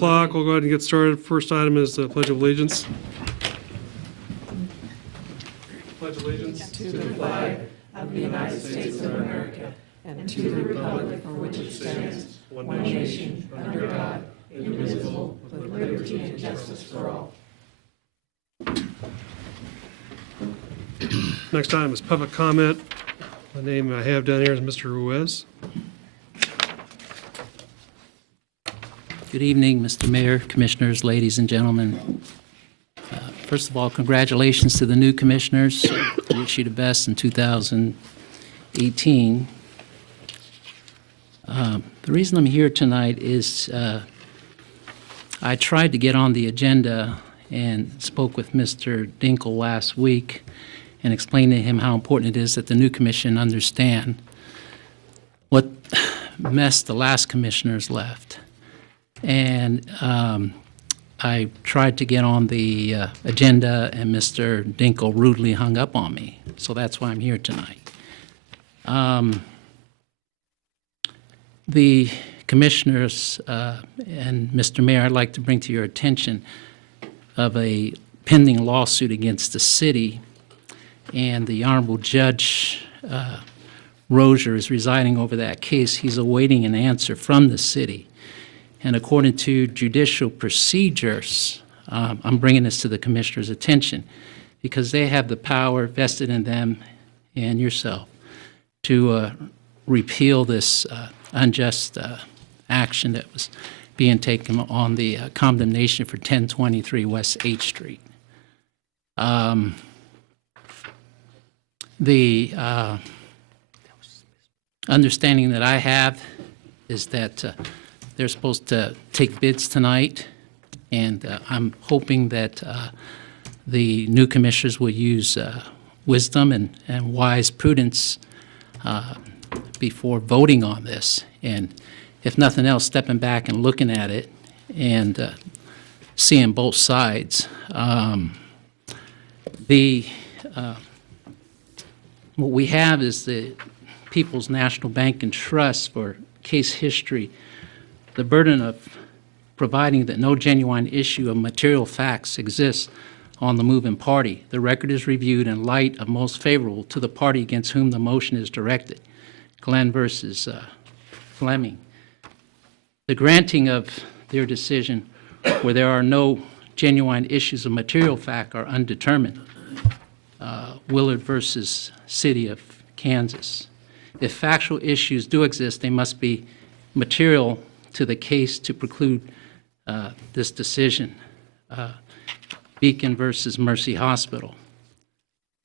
o'clock. We'll go ahead and get started. First item is the Pledge of Allegiance. Pledge allegiance To the flag of the United States of America and to the republic for which it stands, one nation, under God, indivisible, with liberty and justice for all. Next item is public comment. The name I have down here is Mr. Ruiz. Good evening, Mr. Mayor, Commissioners, ladies and gentlemen. First of all, congratulations to the new commissioners. I wish you the best in 2018. The reason I'm here tonight is I tried to get on the agenda and spoke with Mr. Dinkle last week and explained to him how important it is that the new commission understand what mess the last commissioners left. And I tried to get on the agenda, and Mr. Dinkle rudely hung up on me. So that's why I'm here tonight. The commissioners and Mr. Mayor, I'd like to bring to your attention of a pending lawsuit against the city, and the Honorable Judge Rozier is residing over that case. He's awaiting an answer from the city. And according to judicial procedures, I'm bringing this to the commissioner's attention because they have the power vested in them and yourself to repeal this unjust action that was being taken on the condemnation for 1023 West 8th Street. The understanding that I have is that they're supposed to take bids tonight, and I'm hoping that the new commissioners will use wisdom and wise prudence before voting on this. And if nothing else, stepping back and looking at it and seeing both sides. What we have is the People's National Bank and Trust for case history. The burden of providing that no genuine issue of material facts exists on the moving party. The record is reviewed in light of most favorable to the party against whom the motion is directed. Glenn versus Fleming. The granting of their decision where there are no genuine issues of material fact are undetermined. Willard versus City of Kansas. If factual issues do exist, they must be material to the case to preclude this decision. Beacon versus Mercy Hospital.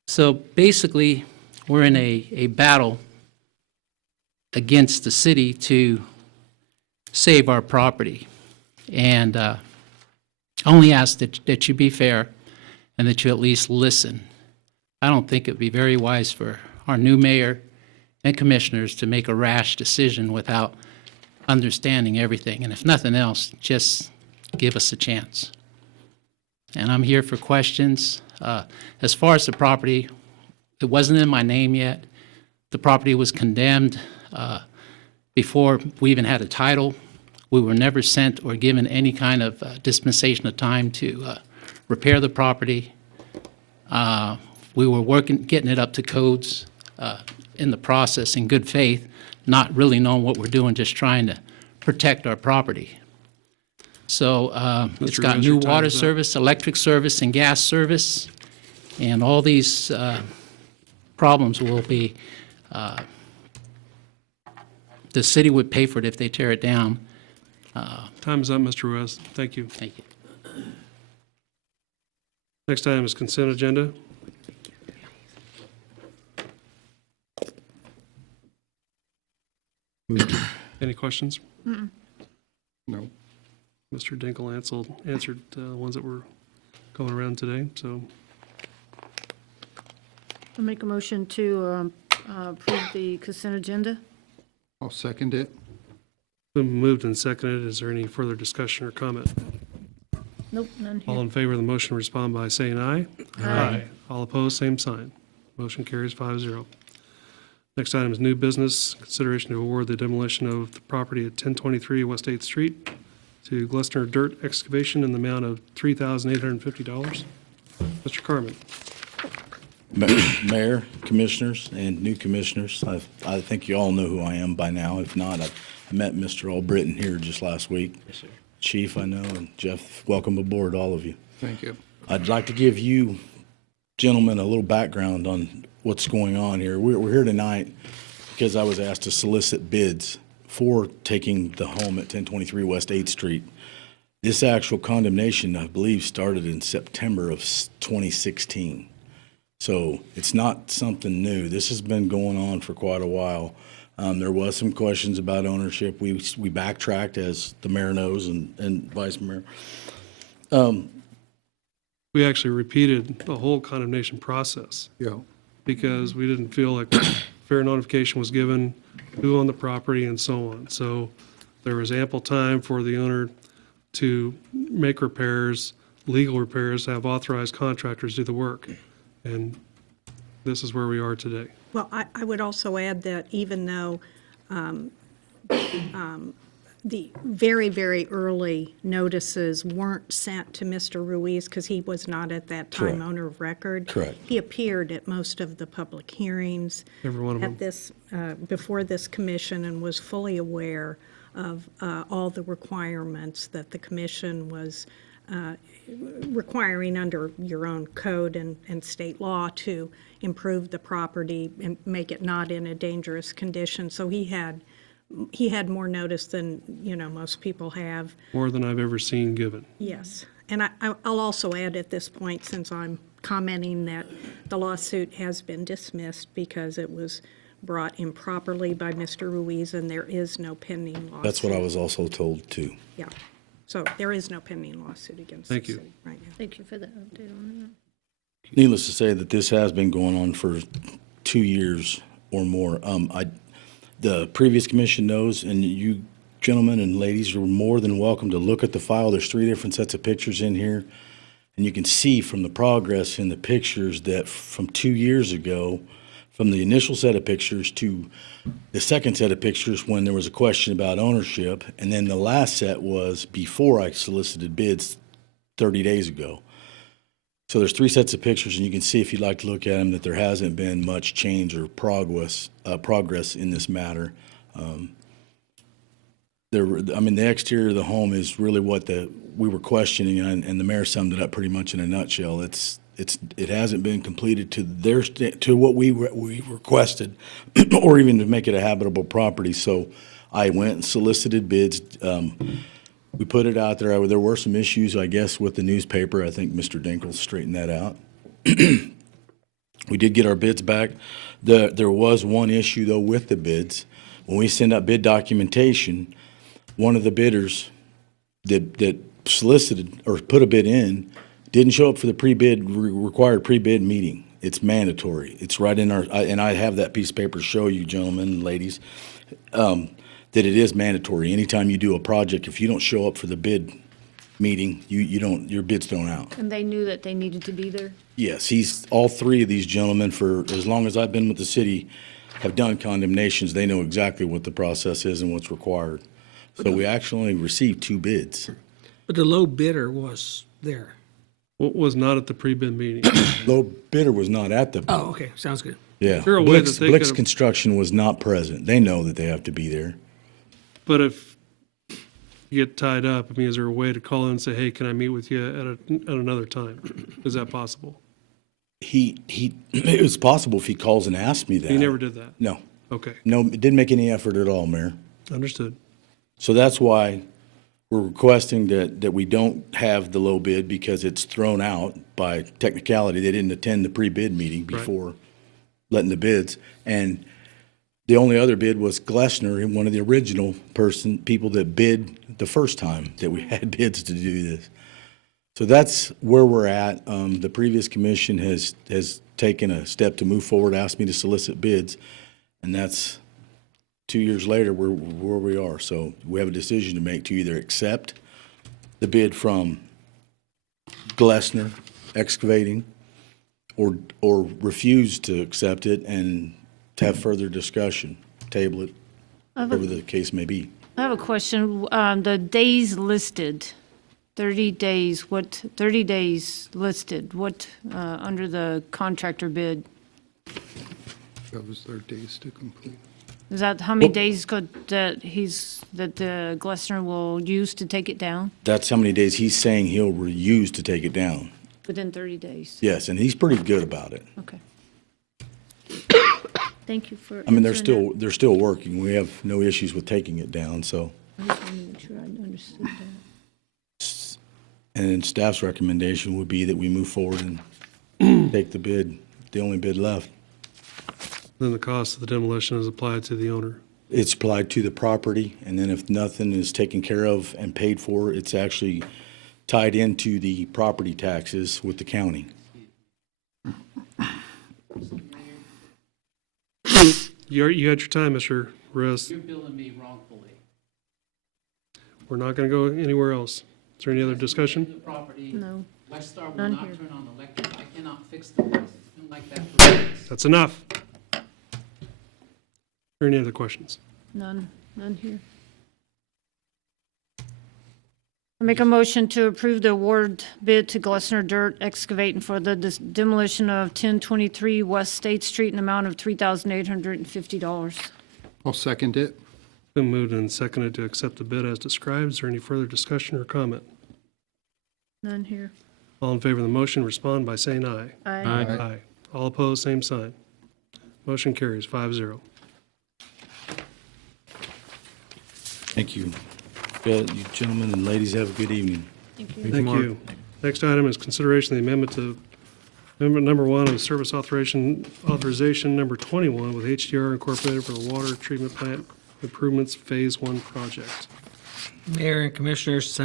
So basically, we're in a battle against the city to save our property. And I only ask that you be fair and that you at least listen. I don't think it would be very wise for our new mayor and commissioners to make a rash decision without understanding everything. And if nothing else, just give us a chance. And I'm here for questions. As far as the property, it wasn't in my name yet. The property was condemned before we even had a title. We were never sent or given any kind of dispensation of time to repair the property. We were getting it up to codes in the process in good faith, not really knowing what we're doing, just trying to protect our property. So it's got new water service, electric service, and gas service, and all these problems will be, the city would pay for it if they tear it down. Time is up, Mr. Ruiz. Thank you. Thank you. Next item is consent agenda. Any questions? No. Mr. Dinkle answered the ones that were going around today, so I'll make a motion to approve the consent agenda. I'll second it. been moved and seconded. Is there any further discussion or comment? Nope, none All here. in favor of the motion respond by saying aye. Aye. All opposed, same sign. Motion carries 5-0. Next item is new business, consideration to award the demolition of the property at 1023 West 8th Street. to Glessner Dirt Excavation in the amount of $3,850. Mr. Carmen. Mayor, commissioners, and new commissioners, I think you all know who I am by now. If not, I met Mr. Albritton here just last week. Yes, sir. Chief, I know, and Jeff, welcome aboard, all of you. Thank you. I'd like to give you gentlemen a little background on what's going on here. We're here tonight because I was asked to solicit bids for taking the home at 1023 West 8th Street. This actual condemnation, I believe, started in September of 2016. So it's not something new. This has been going on for quite a while. There was some questions about ownership. We backtracked, as the mayor knows, and vice mayor. We actually repeated the whole condemnation process Yeah. because we didn't feel like fair notification was given, who owned the property, and so on. So there was ample time for the owner to make repairs, legal repairs, have authorized contractors do the work. And this is where we are today. Well, I would also add that even though the very, very early notices weren't sent to Mr. Ruiz because he was not at that time Correct. owner of record. Correct. He appeared at most of the public hearings. Every one of them. At this, before this commission, and was fully aware of all the requirements that the commission was requiring under your own code and state law to improve the property and make it not in a dangerous condition. So he had more notice than, most people have. More than I've ever seen given. Yes. And I'll also add at this point, since I'm commenting, that the lawsuit has been dismissed because it was brought improperly by Mr. Ruiz, and there is no pending lawsuit. That's what I was also told, too. Yeah. So there is no pending lawsuit against the Thank you. city right now. Thank you for the update on that. Needless to say that this has been going on for 2 years or more. The previous commission knows, and you gentlemen and ladies are more than welcome to look at the file. There's 3 different sets of pictures in here. And you can see from the progress in the pictures that from 2 years ago, from the initial set of pictures to the second set of pictures when there was a question about ownership, and then the last set was before I solicited bids 30 days ago. So there's 3 sets of pictures, and you can see, if you'd like to look at them, that there hasn't been much change or progress in this matter. The exterior of the home is really what we were questioning, and the mayor summed it up pretty much in a nutshell. It hasn't been completed to what we requested, or even to make it a habitable property. So I went and solicited bids. We put it out there. There were some issues, I guess, with the newspaper. I think Mr. Dinkle straightened that out. We did get our bids back. There was one issue, though, with the bids. When we send out bid documentation, one of the bidders that solicited or put a bid in didn't show up for the required pre-bid meeting. It's mandatory. It's right in our, and I have that piece of paper to show you, gentlemen and ladies, that it is mandatory. Anytime you do a project, if you don't show up for the bid meeting, your bid's thrown out. And they knew that they needed to be there? Yes, all 3 of these gentlemen, for as long as I've been with the city, have done condemnations. They know exactly what the process is and what's required. So we actually received 2 bids. But the low bidder was there. What was not at the pre-bid meeting? Low bidder was not at the. Oh, okay, sounds good. Yeah. Is there a way Blix that they Blix could've- Construction was not present. They know that they have to be there. But if you get tied up, is there a way to call in and say, hey, can I meet with you at another time? Is that possible? It was possible if he calls and asks me that. He never did that? No. Okay, No, it didn't make any effort at all, Mayor. understood. So that's why we're requesting that we don't have the low bid, because it's thrown out by technicality. They didn't attend the pre-bid meeting before letting the bids. And the only other bid was Glessner, one of the original people that bid the first time that we had bids to do this. So that's where we're at. The previous commission has taken a step to move forward, asked me to solicit bids, and that's 2 years later where we are. So we have a decision to make to either accept the bid from Glessner Excavating or refuse to accept it and to have further discussion, table it, I have whatever the case may be. I have a question. The days listed, 30 days, 30 days listed, what, under the contractor bid? That was their days to complete. Is that how many days that the Glessner will use to take it down? That's how many days he's saying he'll use to take it down. Within 30 days? Yes, and he's pretty good about it. Okay. Thank you for I mean, answering they're still working. We have no issues with taking it down, so. that. I just wanted to make sure I understood that. And staff's recommendation would be that we move forward and take the bid, the only bid left. Then the cost of the demolition is applied to the owner. It's applied to the property, and then if nothing is taken care of and paid for, it's actually tied into the property taxes with the county. You had your time, Mr. Riss. You're billing me wrongfully. We're not going to go anywhere else. Is there any other The discussion? property, No, West Star will none not here. turn on the electric. I cannot fix the lights. It's been like that for years. That's enough. Are there any other questions? none here. I make a motion to approve the award bid to Glessner Dirt Excavating for the demolition of 1023 West State Street in the amount of $3,850. I'll second it. Been moved and seconded to accept the bid as described. Is there any further discussion or comment? None here. All in favor of the motion, respond by saying aye. Aye. Aye. All opposed, same sign. Motion carries 5-0. Thank you. You gentlemen and ladies have a good evening. Thank you. Thank you. Next item is consideration of the amendment to amendment number 1 of service authorization number 21 with HDR Incorporated for the water treatment plant improvements Phase 1 project. Mayor and Commissioners,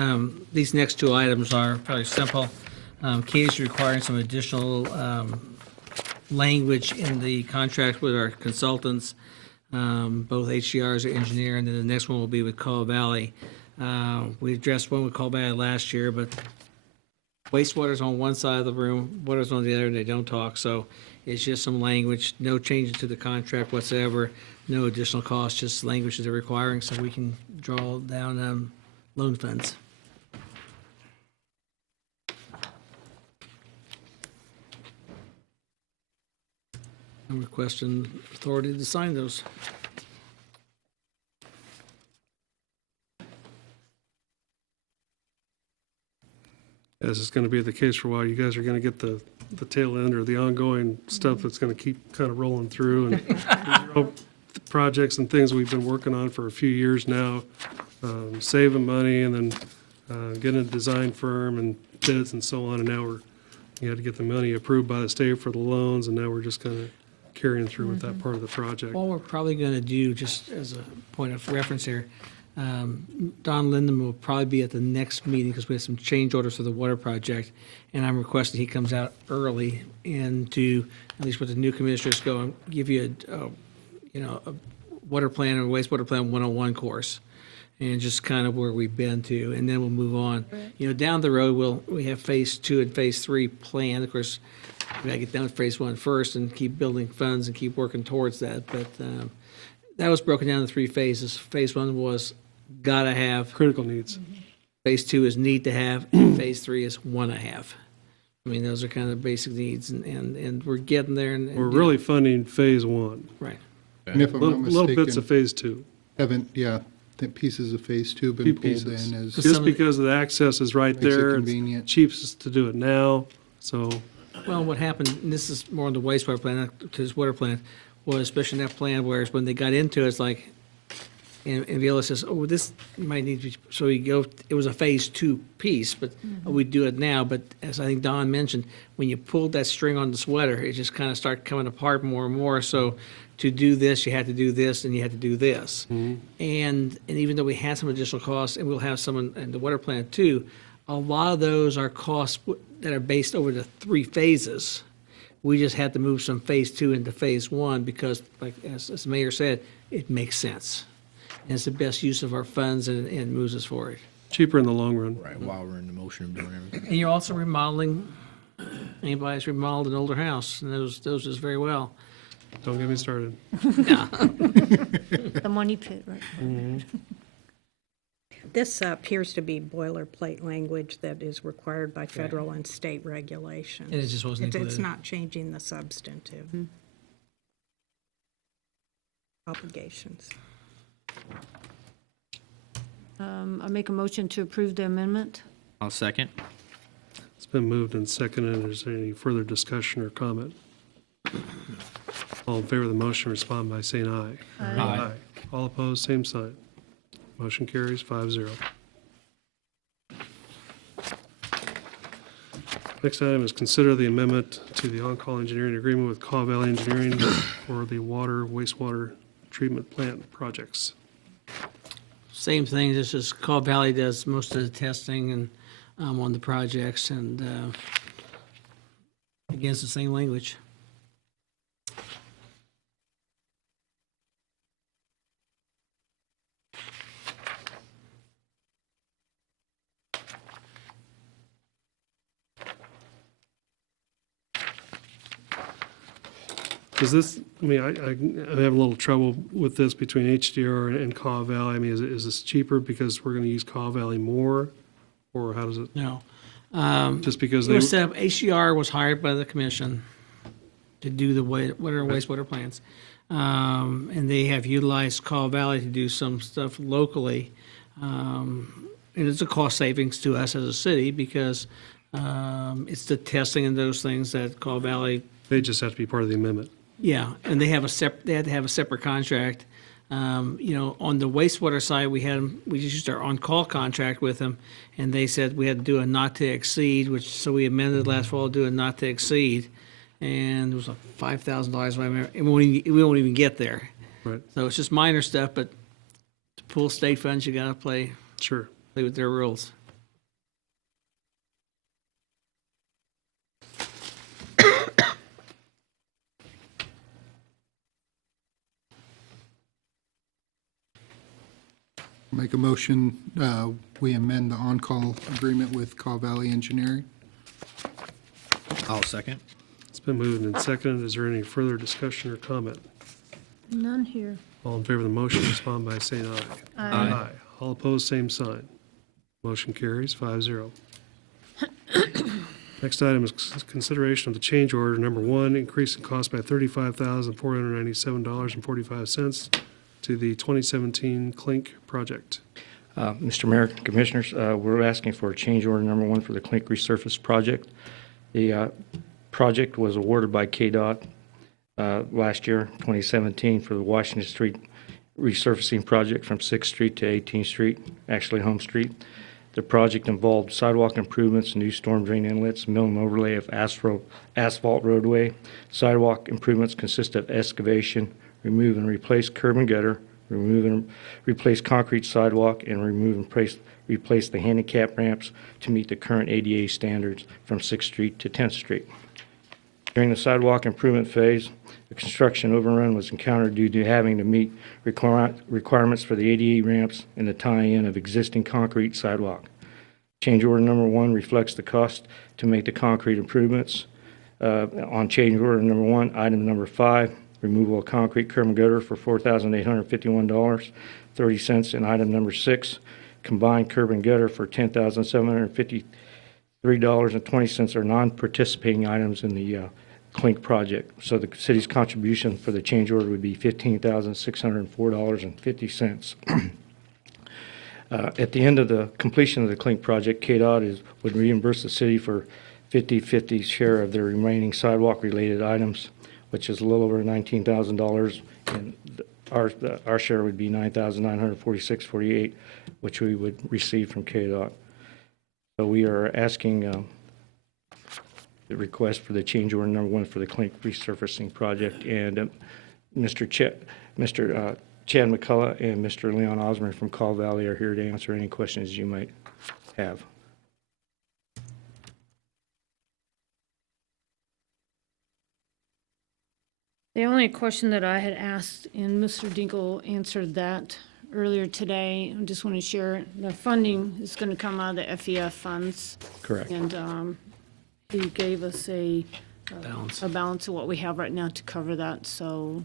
these next two items are fairly simple. Katie's requiring some additional language in the contract with our consultants, both HDR as our engineer, and then the next one will be with Caw Valley. We addressed one with Caw Valley last year, but wastewater's on one side of the room, water's on the other, and they don't talk, so it's just some language, no changes to the contract whatsoever, no additional costs, just language that they're requiring, so we can draw down loan funds. I'm requesting authority to sign those. As is going to be the case for a while, you guys are going to get the tail end or the ongoing stuff that's going to keep kind of rolling through. And you know, the projects and things we've been working on for a few years now, saving money and then getting a design firm and bids and so on. And now you had to get the money approved by the state for the loans, and now we're just kind of carrying through with that part of the project. All we're probably going to do, just as a point of reference here, Don Linden will probably be at the next meeting because we have some change orders for the water project, and I'm requesting he comes out early and to, at least with the new commissioners, go and give you a water plan or wastewater plan 101 course, and just kind of where we've been to, and then we'll move on. You know, down the road, we have phase 2 and phase 3 planned. Of course, we gotta get down to phase 1 first and keep building funds and keep working towards that, but that was broken down into 3 phases. Phase 1 was gotta have, Critical needs. phase 2 is need to have, and phase 3 is wanna have. I mean, those are kind of basic needs, and we're getting there. And We're really funding Phase 1. Right. And if I'm not Little bits of mistaken, Phase 2. the pieces of phase 2 been Few pulled pieces. in as, Some Just of the- because the access is right Makes it there, it's convenient. cheapest to do it now, so. Well, what happened, and this is more on the wastewater plant, not to this water plant, was especially in that plan, whereas when they got into it, it's like, and Viola says, oh, this might need to, so we go, it was a phase 2 piece, but we do it now, but as I think Don mentioned, when you pulled that string on the sweater, it just kind of started coming apart more and more, so to do this, you had to do this, and you had to do this. And even though we had some additional costs, and we'll have some in the water plant too, a lot of those are costs that are based over the 3 phases. We just had to move some phase 2 into phase 1 because, like, as the mayor said, it makes sense. And it's the best use of our funds and moves us forward. Cheaper in the long run. Right, while we're in the motion of doing everything. And you're also remodeling, anybody's remodeled an older house, and those is very well. Don't get me started. The money pit, right? This appears to be boilerplate language that is required by federal and state regulations. And it just wasn't It's included. not changing the substantive obligations. I make a motion to approve the amendment. I'll second. It's been moved and seconded. Is there any further discussion or comment? All in favor of the motion, respond by saying aye. Aye. All opposed, same sign. Motion carries 5-0. Next item is consider the amendment to the on-call engineering agreement with Caw Valley Engineering for the water, wastewater treatment plant projects. Same thing, this is Caw Valley does most of the testing and on the projects, and again, it's the same language. Is this, I mean, I'm having a little trouble with this between HDR and Caw Valley. I mean, is this cheaper because we're going to use Caw Valley more? Or how does it, No. just because It they, was set up, HCR was hired by the commission to do the water and wastewater plants. And they have utilized Caw Valley to do some stuff locally. And it's a cost savings to us as a city because it's the testing and those things that Caw Valley, they just have to be part of the amendment? yeah, and they have they had to have a separate contract. On the wastewater side, we just used our on-call contract with them, and they said we had to do a not to exceed, so we amended last fall to do a not to exceed, and it was like $5,000, I remember, and we won't even get there. Right, So it's just minor stuff, but to pull state funds, you gotta play sure. with their rules. Make a motion, we amend the on-call agreement with Caw Valley Engineering. I'll second. It's been moved and seconded. Is there any further discussion or comment? None here. All in favor of the motion, respond by saying aye. Aye. All opposed, same sign. Motion carries 5-0. Next item is consideration of the change order number 1, increase in cost by $35,497.45 to the 2017 Clink project. Mr. Mayor, Commissioners, we're asking for a change order number 1 for the Clink resurface project. The project was awarded by KDOT last year, 2017, for the Washington Street resurfacing project from 6th Street to 18th Street, actually Home Street. The project involved sidewalk improvements, new storm drain inlets, mill and overlay of asphalt roadway. Sidewalk improvements consist of excavation, remove and replace curb and gutter, remove and replace concrete sidewalk, and remove and replace the handicap ramps to meet the current ADA standards from 6th Street to 10th Street. During the sidewalk improvement phase, the construction overrun was encountered due to having to meet requirements for the ADA ramps and the tie-in of existing concrete sidewalk. Change order number 1 reflects the cost to make the concrete improvements. On change order number 1, item number 5, removal of concrete curb and gutter for $4,851.30, and item number 6, combined curb and gutter for $10,753.20 are non-participating items in the Clink project. So the city's contribution for the change order would be $15,604.50. At the end of the completion of the Clink project, KDOT would reimburse the city for 50/50 share of their remaining sidewalk-related items, which is a little over $19,000, and our share would be $9,946.48, which we would receive from KDOT. So we are asking the request for the change order number 1 for the Clink resurfacing project, and Mr. Chad McCullough and Mr. Leon Osborne from Caw Valley are here to answer any questions you might have. The only question that I had asked, and Mr. Dinkle answered that earlier today, I just want to share, the funding is going to come out of the FEF funds. Correct. And he gave us a Balance. balance of what we have right now to cover that, so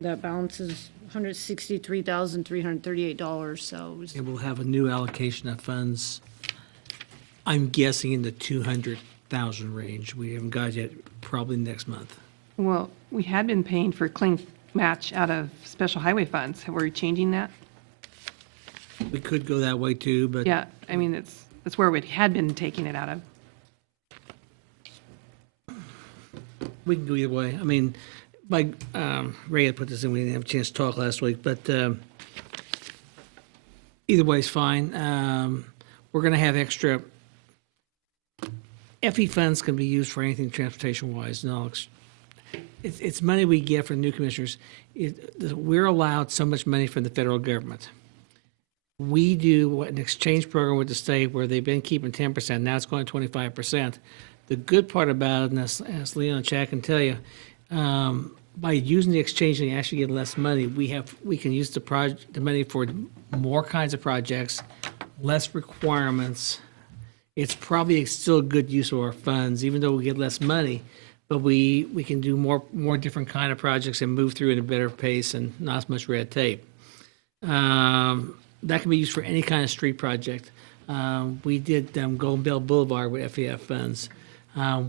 that balance is $163,338, so it was- And we'll have a new allocation of funds, I'm guessing in the 200,000 range. We haven't got it yet, probably next month. Well, we had been paying for clean match out of special highway funds. Were we changing that? We could go that way too, but Yeah, I mean, that's where we had been taking it out of. we can go either way. I mean, Ray had put this in, we didn't have a chance to talk last week, but either way is fine. We're going to have extra, FE funds can be used for anything transportation-wise. No, it's money we get from new commissioners. We're allowed so much money from the federal government. We do an exchange program with the state where they've been keeping 10%, now it's going to 25%. The good part about it, and as Leon and Chad can tell you, by using the exchange and you actually get less money, we can use the money for more kinds of projects, less requirements. It's probably still a good use of our funds, even though we get less money, but we can do more different kind of projects and move through at a better pace and not as much red tape. That can be used for any kind of street project. We did Golden Bell Boulevard with FEF funds.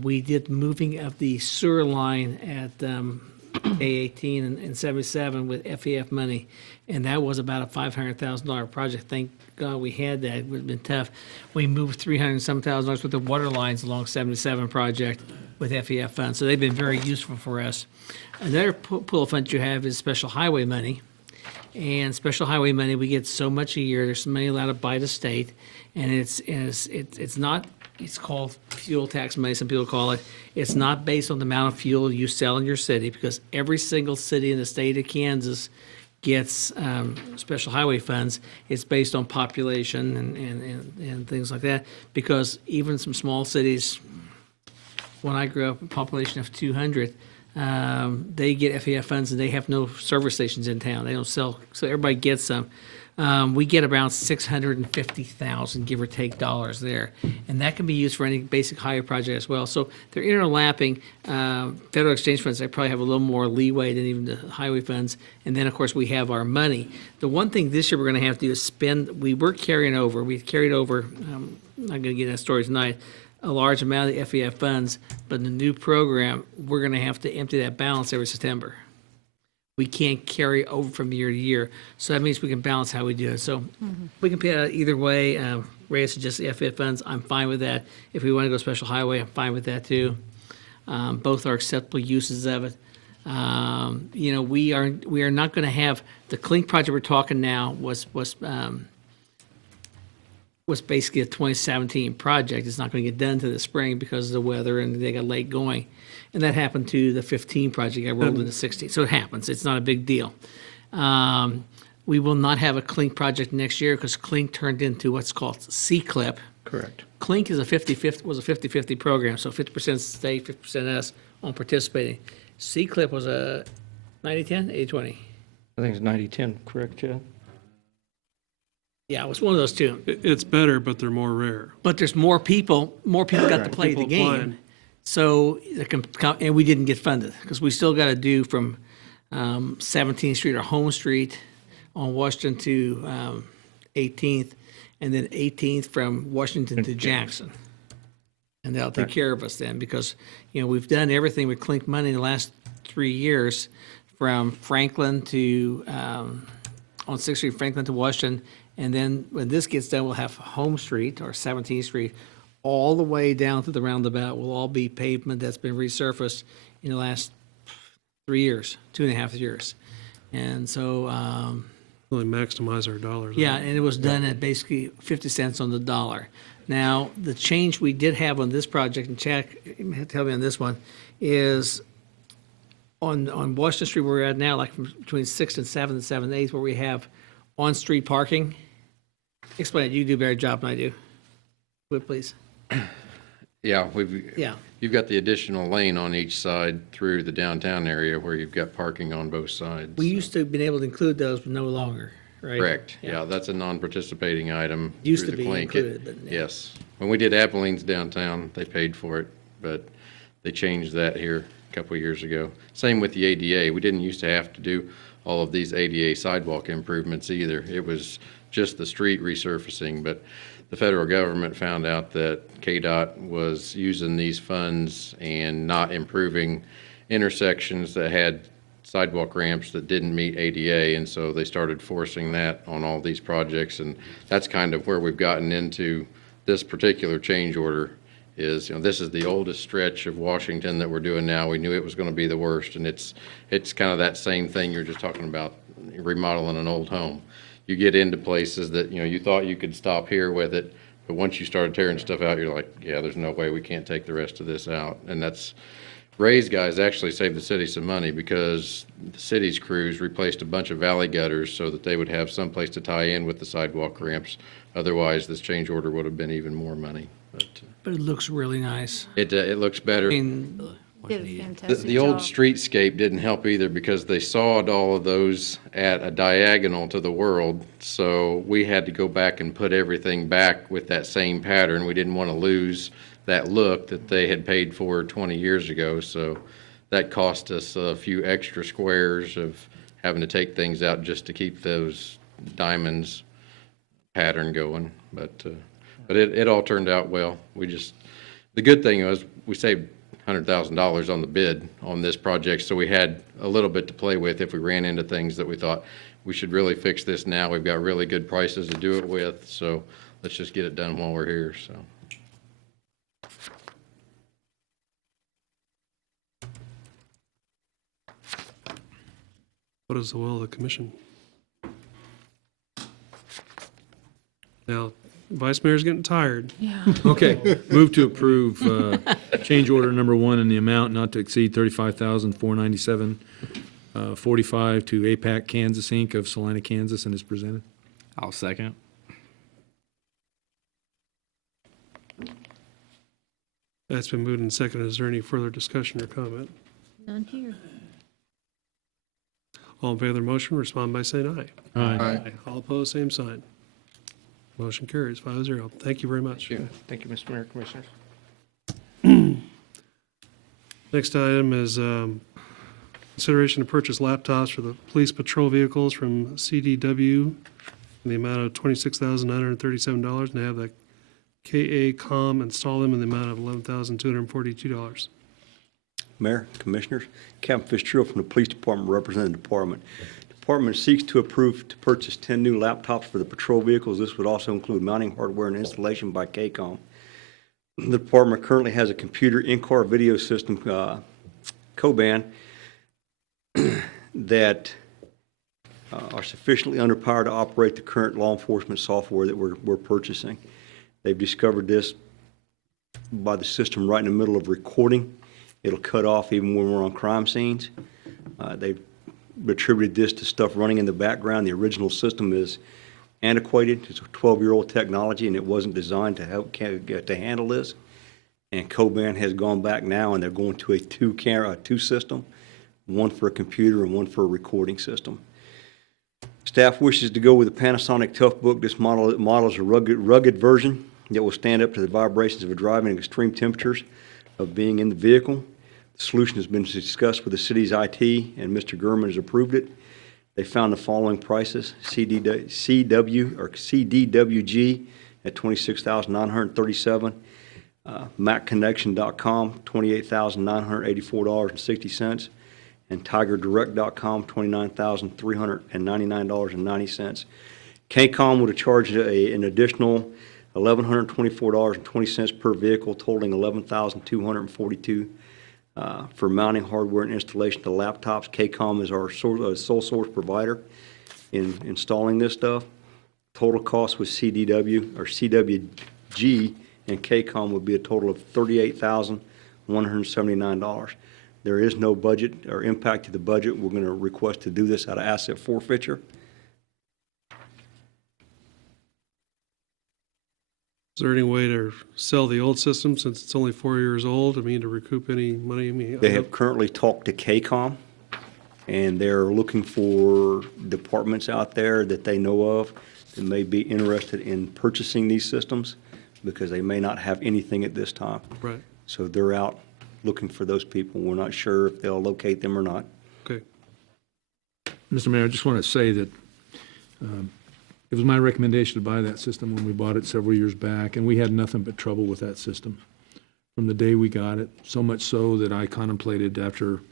We did moving of the sewer line at A18 and 77 with FEF money, and that was about a $500,000 project. Thank God we had that. It would have been tough. We moved $300,000 worth of water lines along 77 project with FEF funds, so they've been very useful for us. Another pool of funds you have is special highway money. And special highway money, we get so much a year. There's some money allowed to buy the state, and it's not. It's called fuel tax money. Some people call it. It's not based on the amount of fuel you sell in your city, because every single city in the state of Kansas gets special highway funds. It's based on population and things like that. Because even some small cities, when I grew up, a population of 200. They get FEF funds and they have no service stations in town. They don't sell, so everybody gets some. We get around 650,000, give or take, dollars there, and that can be used for any basic highway project as well. So they're interlapping. Federal exchange funds, they probably have a little more leeway than even the highway funds, and then of course we have our money. The one thing this year we're going to have to do is spend. We carried over. I'm not going to get into that story tonight. A large amount of the FEF funds, but in the new program, we're going to have to empty that balance every September. We can't carry over from year to year, so that means we can balance how we do it. So we can pay it either way. Ray suggests FEF funds. I'm fine with that. If we want to go special highway, I'm fine with that too. Both are acceptable uses of it. We are not going to have the Clink project we're talking now was basically a 2017 project. It's not going to get done to the spring because of the weather and they got late going. And that happened to the 15 project I rolled into 16. So it happens. It's not a big deal. We will not have a Clink project next year because Clink turned into what's called C-CLIP. Correct. Clink is was a 50-50 program, so 50% state, 50% us on participating. C-CLIP was a 90-10, 80-20. I think it's 90-10, correct, Chad? Yeah, it was one of those two. It's better, but they're more rare. But there's more people got to play People the game. applying. So, and we didn't get funded because we still got to do from 17th Street or Home Street on Washington to 18th, and then 18th from Washington to Jackson. And they'll take care of us then because, we've done everything with Clink money in the last 3 years from Franklin to, on 6th Street, Franklin to Washington. And then when this gets done, we'll have Home Street or 17th Street all the way down to the roundabout will all be pavement that's been resurfaced in the last 3 years, 2.5 years. And so, Really maximize our dollars. yeah, and it was done at basically 50 cents on the dollar. Now, the change we did have on this project, and Chad, tell me on this one, is on Washington Street where we're at now, like from between 6th and 7th and 7th and 8th, where we have on-street parking. Explain it. You do a better job than I do. Would please? Yeah, Yeah. you've got the additional lane on each side through the downtown area where you've got parking on both sides. We used to have been able to include those, but no longer, right? Correct, yeah, that's a non-participating item. Used through to the be Clink. included, but yeah. Yes, when we did Applebee's downtown, they paid for it, but they changed that here a couple of years ago. Same with the ADA, we didn't used to have to do all of these ADA sidewalk improvements either. It was just the street resurfacing, but the federal government found out that KDOT was using these funds and not improving intersections that had sidewalk ramps that didn't meet ADA, and so they started forcing that on all these projects, and that's kind of where we've gotten into this particular change order is, this is the oldest stretch of Washington that we're doing now. We knew it was going to be the worst, and it's kind of that same thing you're just talking about, remodeling an old home. You get into places that, you thought you could stop here with it, but once you started tearing stuff out, you're like, yeah, there's no way we can't take the rest of this out. And that's, Ray's guys actually saved the city some money because the city's crews replaced a bunch of valley gutters so that they would have some place to tie in with the sidewalk ramps. Otherwise, this change order would have been even more money. But it looks really nice. It looks better. I mean, Did a fantastic The old job. streetscape didn't help either because they sawed all of those at a diagonal to the world. So we had to go back and put everything back with that same pattern. We didn't want to lose that look that they had paid for 20 years ago. So that cost us a few extra squares of having to take things out just to keep those diamonds pattern going. But it all turned out well. The good thing was we saved $100,000 on the bid on this project, so we had a little bit to play with if we ran into things that we thought we should really fix this now. We've got really good prices to do it with, so let's just get it done while we're here. So. What is the will of the commission? Now, Vice Mayor's getting tired. Okay, move to approve change order number 1 in the amount not to exceed $35,497.45 to APAC Kansas Inc. of Salina, Kansas, and is presented. I'll second. That's been moved and seconded. Is there any further discussion or comment? None here. All in favor of the motion, respond by saying aye. Aye. All opposed, same sign. Motion carries 5-0. Thank you very much. Thank you, Mr. Mayor, Commissioners. Next item is consideration to purchase laptops for the police patrol vehicles from CDW in the amount of $26,937 and have the KA Com install them in the amount of $11,242. Mayor, Commissioners, Captain Fitzgerald from the Police Department representing the department. The department seeks to approve to purchase 10 new laptops for the patrol vehicles. This would also include mounting hardware and installation by KCOM. The department currently has a computer in-car video system, Coban, that are sufficiently underpowered to operate the current law enforcement software that we're purchasing. They've discovered this by the system right in the middle of recording. It'll cut off even when we're on crime scenes. They've attributed this to stuff running in the background. The original system is antiquated. It's a 12-year-old technology, and it wasn't designed to handle this. And Coban has gone back now, and they're going to a two system, one for a computer and one for a recording system. Staff wishes to go with the Panasonic Toughbook. This model is a rugged version that will stand up to the vibrations of driving and extreme temperatures of being in the vehicle. The solution has been discussed with the city's IT, and Mr. Gurman has approved it. They found the following prices: CDWG at $26,937, MacConnection.com $28,984.60, and TigerDirect.com $29,399.90. KCOM would have charged an additional $1,124.20 per vehicle, totaling $11,242 for mounting hardware and installation of the laptops. KCOM is our sole source provider in installing this stuff. Total cost with CWG and KCOM would be a total of $38,179. There is no budget or impact to the budget. We're going to request to do this out of asset forfeiture. Is there any way to sell the old system since it's only 4 years old? I mean, to recoup any money? I mean, They have currently talked to KCOM, and they're looking for departments out there that they know of that may be interested in purchasing these systems because they may not have anything at this time. Right. So they're out looking for those people. We're not sure if they'll locate them or not. Okay. Mr. Mayor, I just want to say that it was my recommendation to buy that system when we bought it several years back, and we had nothing but trouble with that system from the day we got it, so much so that I contemplated after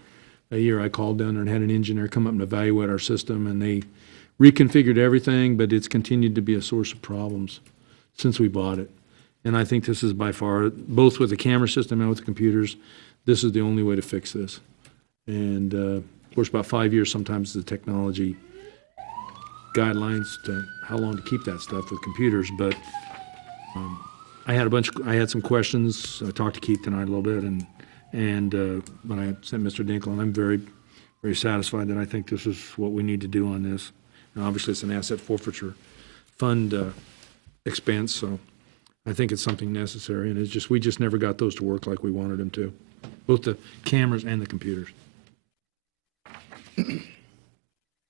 a year, I called down there and had an engineer come up and evaluate our system, and they reconfigured everything, but it's continued to be a source of problems since we bought it. And I think this is by far, both with the camera system and with the computers, this is the only way to fix this. And of course, about 5 years sometimes the technology guidelines to how long to keep that stuff with computers, but I had some questions. I talked to Keith tonight a little bit, and when I sent Mr. Dinkle, and I'm very, very satisfied that I think this is what we need to do on this. And obviously, it's an asset forfeiture fund expense, so I think it's something necessary, and it's just, we just never got those to work like we wanted them to, both the cameras and the computers.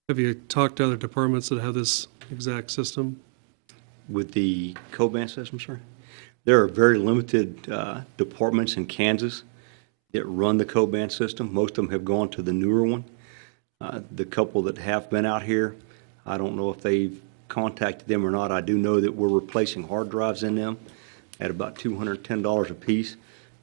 Have you talked to other departments that have this exact system? With the co-ban system, sir, there are very limited departments in Kansas that run the co-ban system. Most of them have gone to the newer one. The couple that have been out here, I don't know if they've contacted them or not. I do know that we're replacing hard drives in them at about $210 a piece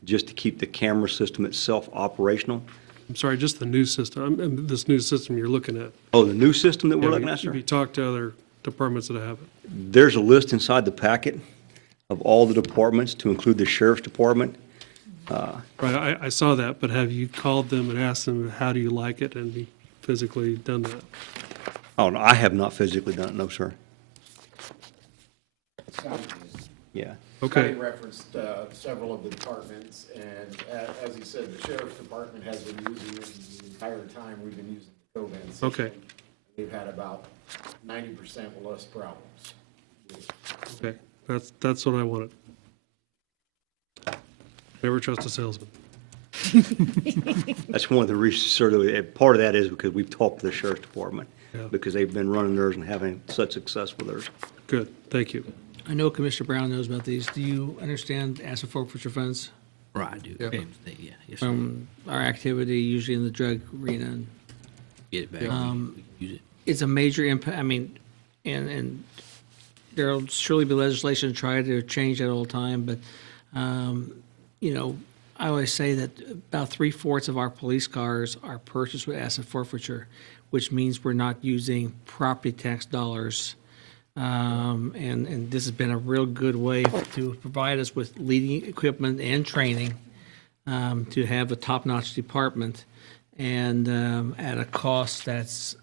just to keep the camera system itself operational. I'm sorry, just the new system, this new system you're looking at. Oh, the new system that we're looking at, sir? Have you talked to other departments that have it? There's a list inside the packet of all the departments to include the sheriff's department. Right, I saw that, but have you called them and asked them, how do you like it, and you physically done that? Oh, no, I have not physically done it, no, sir. Yeah. Okay. Scotty referenced several of the departments, and as he said, the sheriff's department has been using it the entire time we've been using the co-ban system. Okay. We've had about 90% less problems. Okay, that's what I wanted. Never trust a salesman. That's one of the reasons, sir, part of that is because we've talked to the sheriff's department, Yeah. because they've been running theirs and having such success with theirs. Good, thank you. I know Commissioner Brown knows about these. Do you understand asset forfeiture funds? Right, I do. Yeah. Okay, yeah, yes, sir. Our activity usually in the drug arena, and Get it back, we can use it. it's a major impact. I mean, and there'll surely be legislation to try to change that all the time, but, you know, I always say that about 3/4 of our police cars are purchased with asset forfeiture, which means we're not using property tax dollars. And this has been a real good way to provide us with leading equipment and training to have a top-notch department and at a cost that's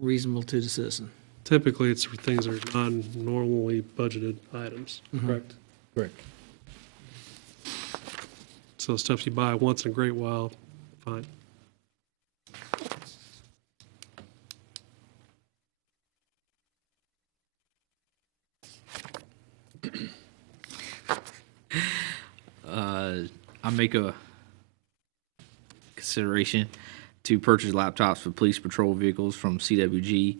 reasonable to the citizen. Typically, it's for things that are non-normally budgeted items, correct? Correct. So stuff you buy once in a great while, fine. I make a consideration to purchase laptops for police patrol vehicles from CWG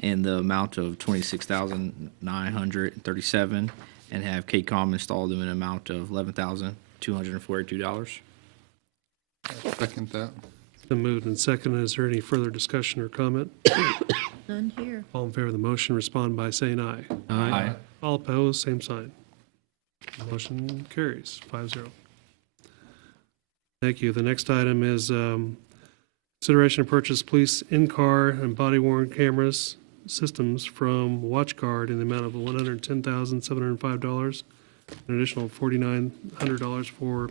in the amount of $26,937 and have KCOM install them in an amount of $11,242. Second that. It's been moved and seconded. Is there any further discussion or comment? None here. All in favor of the motion, respond by saying aye. Aye. All opposed, same sign. Motion carries 5-0. Thank you. The next item is consideration to purchase police in-car and body-worn cameras systems from WatchGuard in the amount of $110,705, an additional $4,900 for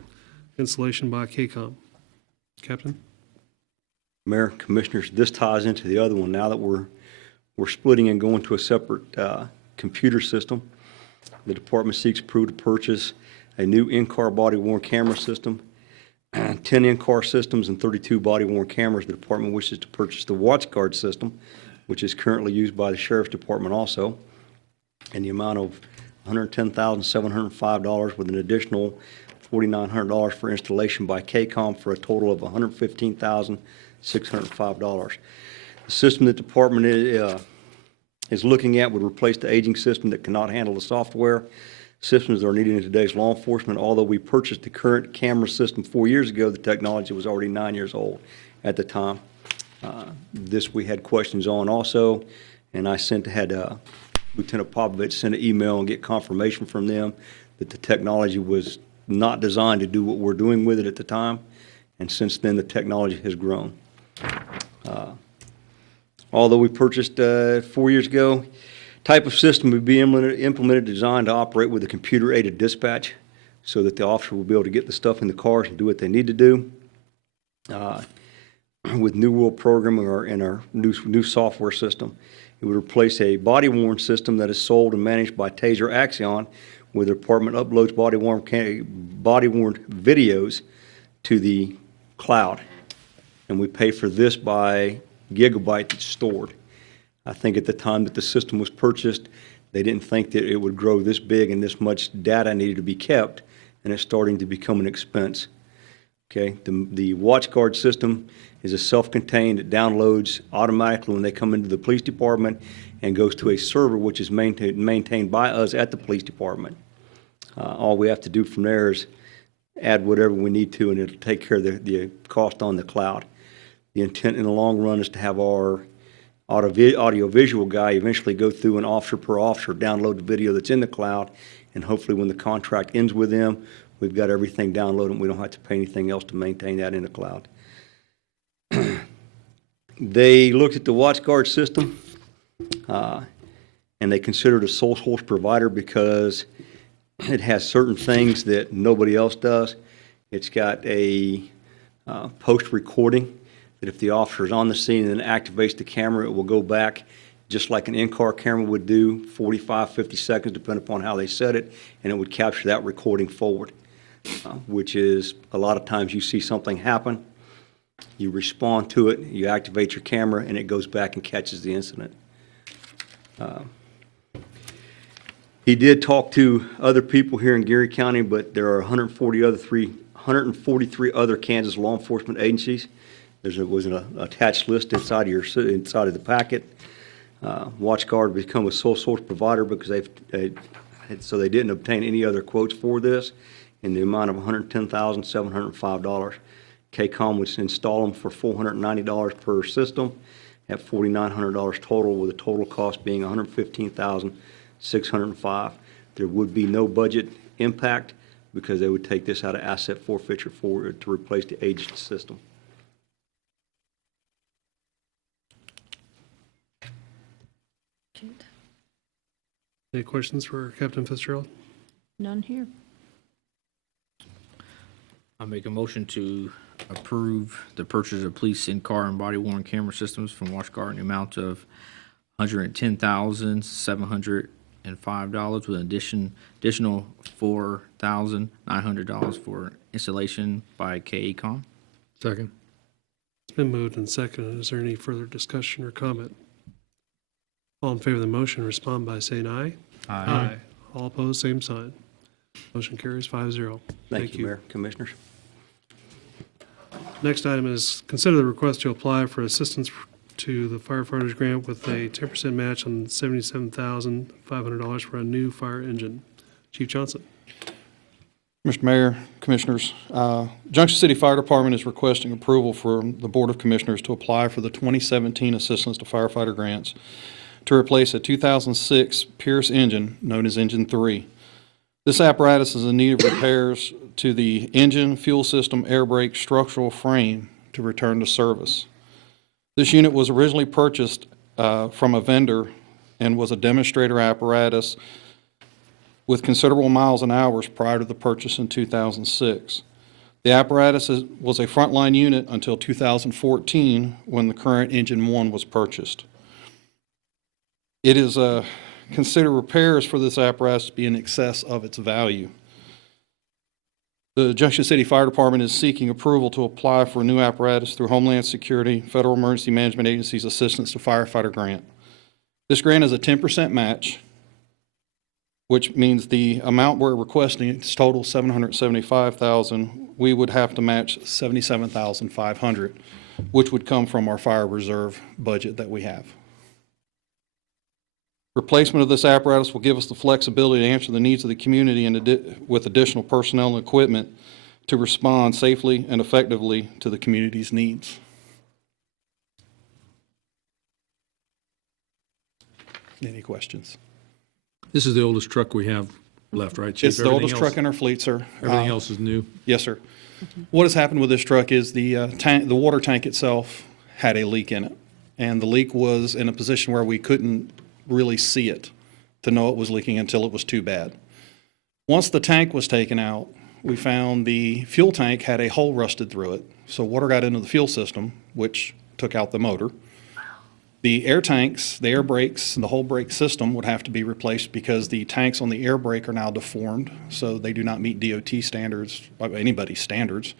installation by KCOM. Captain? Mayor, Commissioners, this ties into the other one. Now that we're splitting and going to a separate computer system, the department seeks approval to purchase a new in-car body-worn camera system, 10 in-car systems, and 32 body-worn cameras. The department wishes to purchase the WatchGuard system, which is currently used by the Sheriff's Department also, in the amount of $110,705 with an additional $4,900 for installation by KCOM for a total of $115,605. The system that the department is looking at would replace the aging system that cannot handle the software. Systems that are needed in today's law enforcement. Although we purchased the current camera system 4 years ago, the technology was already 9 years old at the time. This we had questions on also, and I had Lieutenant Popovich send an email and get confirmation from them that the technology was not designed to do what we're doing with it at the time, and since then, the technology has grown. Although we purchased 4 years ago, type of system would be implemented, designed to operate with a computer-aided dispatch so that the officer will be able to get the stuff in the cars and do what they need to do. With New World programming in our new software system, it would replace a body-worn system that is sold and managed by Taser Axion, where the department uploads body-worn videos to the cloud. And we pay for this by gigabyte that's stored. I think at the time that the system was purchased, they didn't think that it would grow this big and this much data needed to be kept, and it's starting to become an expense. Okay, the WatchGuard system is a self-contained, it downloads automatically when they come into the police department and goes to a server which is maintained by us at the police department. All we have to do from there is add whatever we need to, and it'll take care of the cost on the cloud. The intent in the long run is to have our audio-visual guy eventually go through and officer per officer download the video that's in the cloud, and hopefully when the contract ends with them, we've got everything downloaded and we don't have to pay anything else to maintain that in the cloud. They looked at the WatchGuard system and they considered a sole source provider because it has certain things that nobody else does. It's got a post-recording that if the officer is on the scene and then activates the camera, it will go back just like an in-car camera would do, 45, 50 seconds, depending upon how they set it, and it would capture that recording forward, which is a lot of times you see something happen, you respond to it, you activate your camera, and it goes back and catches the incident. He did talk to other people here in Geary County, but there are 143 other Kansas law enforcement agencies. There was an attached list inside of the packet. WatchGuard become a sole source provider because they didn't obtain any other quotes for this in the amount of $110,705. KCOM would install them for $490 per system at $4,900 total, with a total cost being $115,605. There would be no budget impact because they would take this out of asset forfeiture to replace the aged system. Any questions for Captain Fitzgerald? None here. I make a motion to approve the purchase of police in-car and body-worn camera systems from WatchGuard in the amount of $110,705 with an additional $4,900 for installation by KECOM. Second. It's been moved and seconded. Is there any further discussion or comment? All in favor of the motion, respond by saying aye. Aye. All opposed, same sign. Motion carries 5-0. Thank you, Mayor, Commissioners. Next item is consider the request to apply for assistance to the firefighters grant with a 10% match on $77,500 for a new fire engine. Chief Johnson. Mr. Mayor, Commissioners, Junction City Fire Department is requesting approval for the Board of Commissioners to apply for the 2017 Assistance to Firefighter Grants to replace a 2006 Pierce engine known as Engine 3. This apparatus is in need of repairs to the engine, fuel system, air brake, structural frame to return to service. This unit was originally purchased from a vendor and was a demonstrator apparatus with considerable miles and hours prior to the purchase in 2006. The apparatus was a frontline unit until 2014 when the current Engine 1 was purchased. It is considered repairs for this apparatus to be in excess of its value. The Junction City Fire Department is seeking approval to apply for a new apparatus through Homeland Security, Federal Emergency Management Agency's Assistance to Firefighter Grant. This grant is a 10% match, which means the amount we're requesting is total $775,000. We would have to match $77,500, which would come from our fire reserve budget that we have. Replacement of this apparatus will give us the flexibility to answer the needs of the community and with additional personnel and equipment to respond safely and effectively to the community's needs. Any questions? This is the oldest truck we have left, right, Chief? It's the Everything oldest else- truck in our fleet, sir. Everything else is new? Yes, sir. What has happened with this truck is the tank, the water tank itself had a leak in it. And the leak was in a position where we couldn't really see it to know it was leaking until it was too bad. Once the tank was taken out, we found the fuel tank had a hole rusted through it. So water got into the fuel system, which took out the motor. The air tanks, the air brakes, and the whole brake system would have to be replaced because the tanks on the air brake are now deformed, so they do not meet DOT standards, anybody's standards.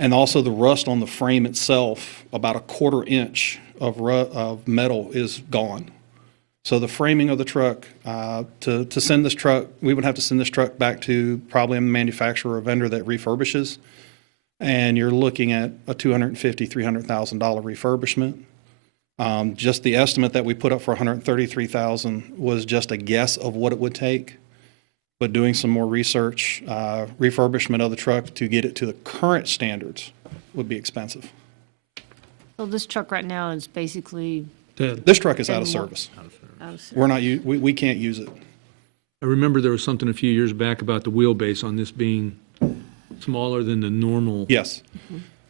And also the rust on the frame itself, about a 1/4 inch of metal is gone. So the framing of the truck, to send this truck, we would have to send this truck back to probably a manufacturer or vendor that refurbishes. And you're looking at a $250,000, $300,000 refurbishment. Just the estimate that we put up for $133,000 was just a guess of what it would take. But doing some more research, refurbishment of the truck to get it to the current standards would be expensive. So this truck right now is basically This truck is out of service. out of service. We're not, we can't use it. I remember there was something a few years back about the wheelbase on this being smaller than the normal Yes.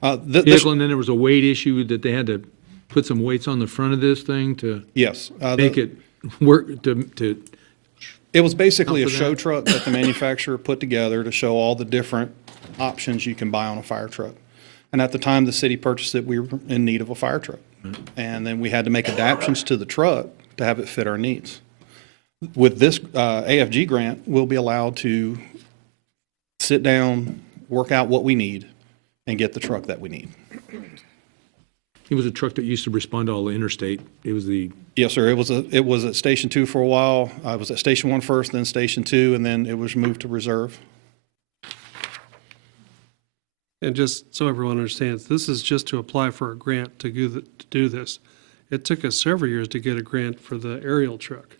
vehicle, and then there was a weight issue that they had to put some weights on the front of this thing to Yes. make it work, to It was basically a Up for show that? truck that the manufacturer put together to show all the different options you can buy on a fire truck. And at the time the city purchased it, we were in need of a fire truck. And then we had to make adaptations to the truck to have it fit our needs. With this AFG grant, we'll be allowed to sit down, work out what we need, and get the truck that we need. it was a truck that used to respond to all the interstate. It was the, Yes, sir. It was at Station 2 for a while. I was at Station 1 first, then Station 2, and then it was moved to reserve. And just so everyone understands, this is just to apply for a grant to do this. It took us several years to get a grant for the aerial truck.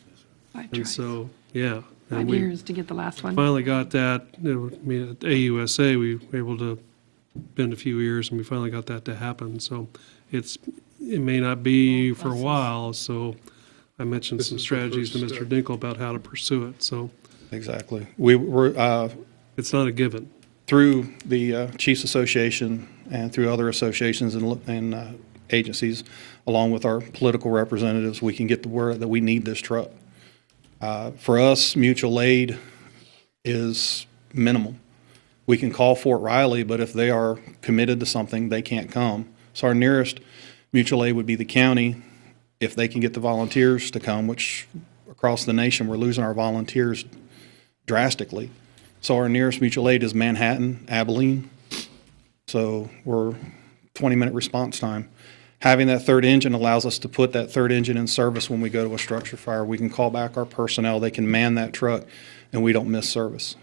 5 And tries. so, yeah. and 5 we years to get the last one. Finally got that. I mean, at AUSA, we were able to been a few years and we finally got that to happen. So it may not be for a while. So I mentioned some strategies to Mr. Dinkle about how to pursue it. So Exactly. We were, it's not a given. through the Chiefs Association and through other associations and agencies, along with our political representatives, we can get the word that we need this truck. For us, mutual aid is minimal. We can call Fort Riley, but if they are committed to something, they can't come. So our nearest mutual aid would be the county, if they can get the volunteers to come, which across the nation, we're losing our volunteers drastically. So our nearest mutual aid is Manhattan, Abilene. So we're 20-minute response time. Having that third engine allows us to put that third engine in service when we go to a structure fire. We can call back our personnel, they can man that truck, and we don't miss service.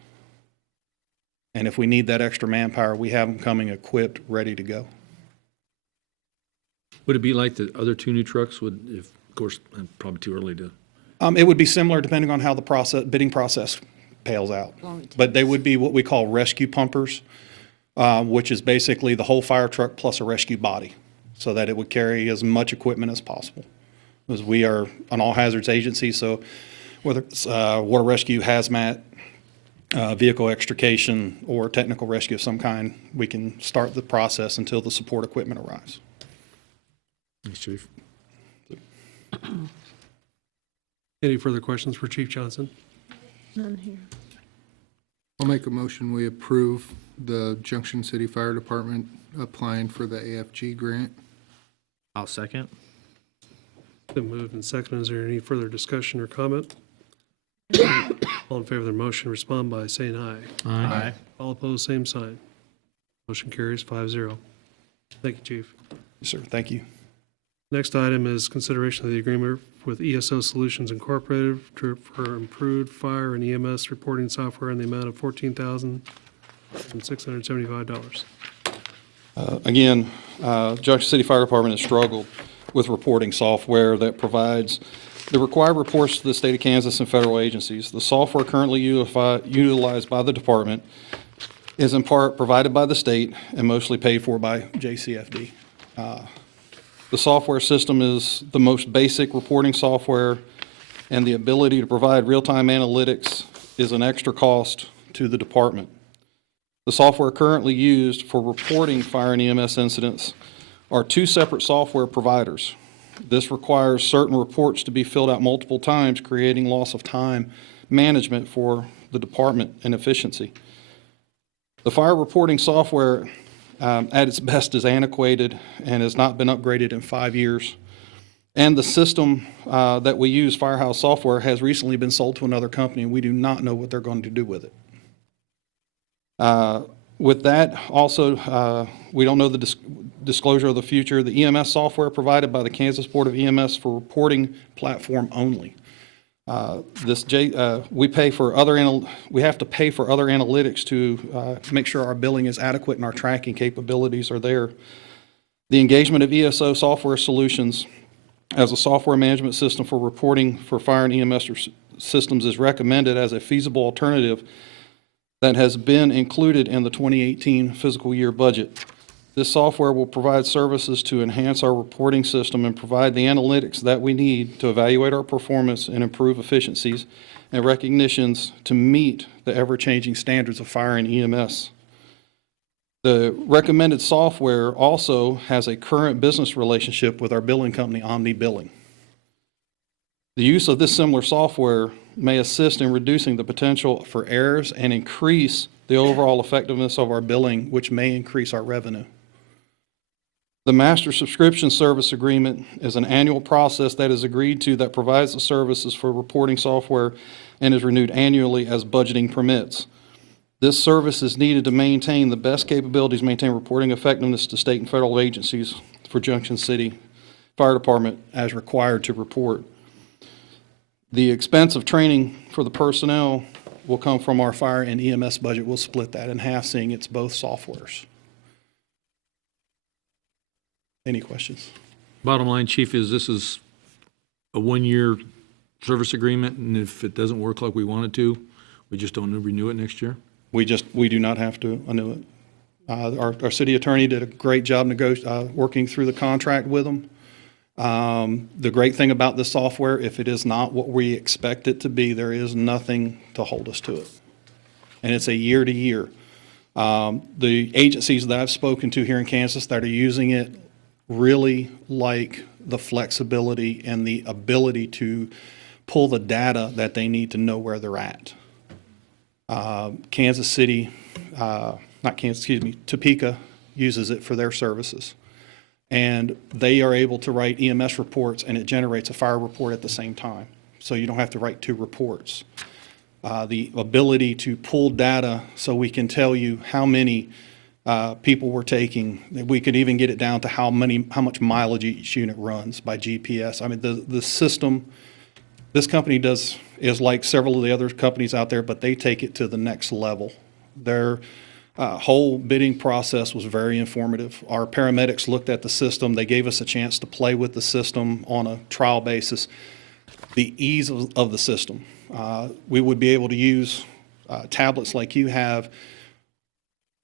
And if we need that extra manpower, we have them coming equipped, ready to go. would it be like the other two new trucks would, if, of course, probably too early to, It would be similar depending on how the bidding process pales out. But they would be what we call rescue pumpers, which is basically the whole fire truck plus a rescue body, so that it would carry as much equipment as possible. Because we are an all hazards agency, so whether it's water rescue, hazmat, vehicle extrication, or technical rescue of some kind, we can start the process until the support equipment arrives. Thanks, Chief. Any further questions for Chief Johnson? None here. I'll make a motion, we approve the Junction City Fire Department applying for the AFG grant. I'll second. Been moved and seconded. Is there any further discussion or comment? All in favor of the motion, respond by saying aye. Aye. All opposed, same sign. Motion carries 5-0. Thank you, Chief. Yes, sir. Thank you. Next item is consideration of the agreement with ESO Solutions Incorporated for improved fire and EMS reporting software in the amount of $14,675. Again, Junction City Fire Department has struggled with reporting software that provides the required reports to the state of Kansas and federal agencies. The software currently utilized by the department is in part provided by the state and mostly paid for by JCFD. The software system is the most basic reporting software and the ability to provide real-time analytics is an extra cost to the department. The software currently used for reporting fire and EMS incidents are two separate software providers. This requires certain reports to be filled out multiple times, creating loss of time management for the department and efficiency. The fire reporting software at its best is antiquated and has not been upgraded in 5 years. And the system that we use, Firehouse Software, has recently been sold to another company, and we do not know what they're going to do with it. With that, also, we don't know the disclosure of the future. The EMS software provided by the Kansas Board of EMS for reporting platform only. We have to pay for other analytics to make sure our billing is adequate and our tracking capabilities are there. The engagement of ESO software solutions as a software management system for reporting for fire and EMS systems is recommended as a feasible alternative that has been included in the 2018 fiscal year budget. This software will provide services to enhance our reporting system and provide the analytics that we need to evaluate our performance and improve efficiencies and recognitions to meet the ever-changing standards of fire and EMS. The recommended software also has a current business relationship with our billing company, Omni Billing. The use of this similar software may assist in reducing the potential for errors and increase the overall effectiveness of our billing, which may increase our revenue. The master subscription service agreement is an annual process that is agreed to that provides the services for reporting software and is renewed annually as budgeting permits. This service is needed to maintain the best capabilities, maintain reporting effectiveness to state and federal agencies for Junction City Fire Department as required to report. The expense of training for the personnel will come from our fire and EMS budget. We'll split that in half, seeing it's both softwares. Any questions? Bottom line, Chief, is this is a one-year service agreement, and if it doesn't work like we want it to, we just don't renew it next year? We do not have to renew it. Our city attorney did a great job working through the contract with them. The great thing about this software, if it is not what we expect it to be, there is nothing to hold us to it. And it's a year to year. The agencies that I've spoken to here in Kansas that are using it really like the flexibility and the ability to pull the data that they need to know where they're at. Kansas City, Topeka uses it for their services. And they are able to write EMS reports, and it generates a fire report at the same time. So you don't have to write two reports. The ability to pull data so we can tell you how many people we're taking. We could even get it down to how much mileage each unit runs by GPS. I mean, the system, this company is like several of the other companies out there, but they take it to the next level. Their whole bidding process was very informative. Our paramedics looked at the system. They gave us a chance to play with the system on a trial basis. The ease of the system. We would be able to use tablets like you have,